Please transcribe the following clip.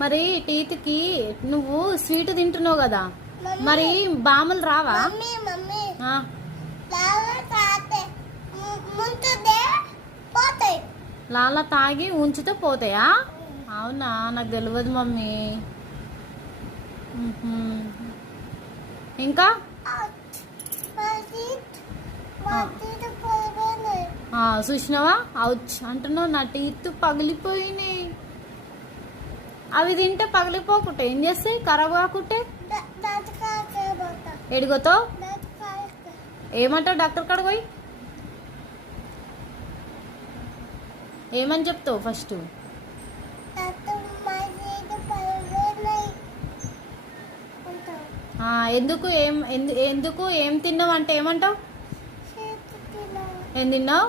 మరి టీత్కి నువ్వు స్వీట్ తింటున్నావు కదా, మరి బాములు రావా? లాల తాగి ఉంచితే పోతాయా? అవునా, నాకు తెలియదు మమ్మీ. ఇంకా చూసినావా, అవుచ్ అంటున్నావు, నా టీత్ పగిలిపోయినాయి. అవి తింటే పగిలిపోకుంటే ఏం చేస్తాయి, ఖరాబ్ కాకుంటే? ఎడిగోతో ఏమంటావు డాక్టర్ కాడ పోయి? ఏమని చెప్తావు ఫస్ట్? ఎందుకు ఏం తిన్నావు అంటే ఏమంటావు? ఏం తిన్నావు?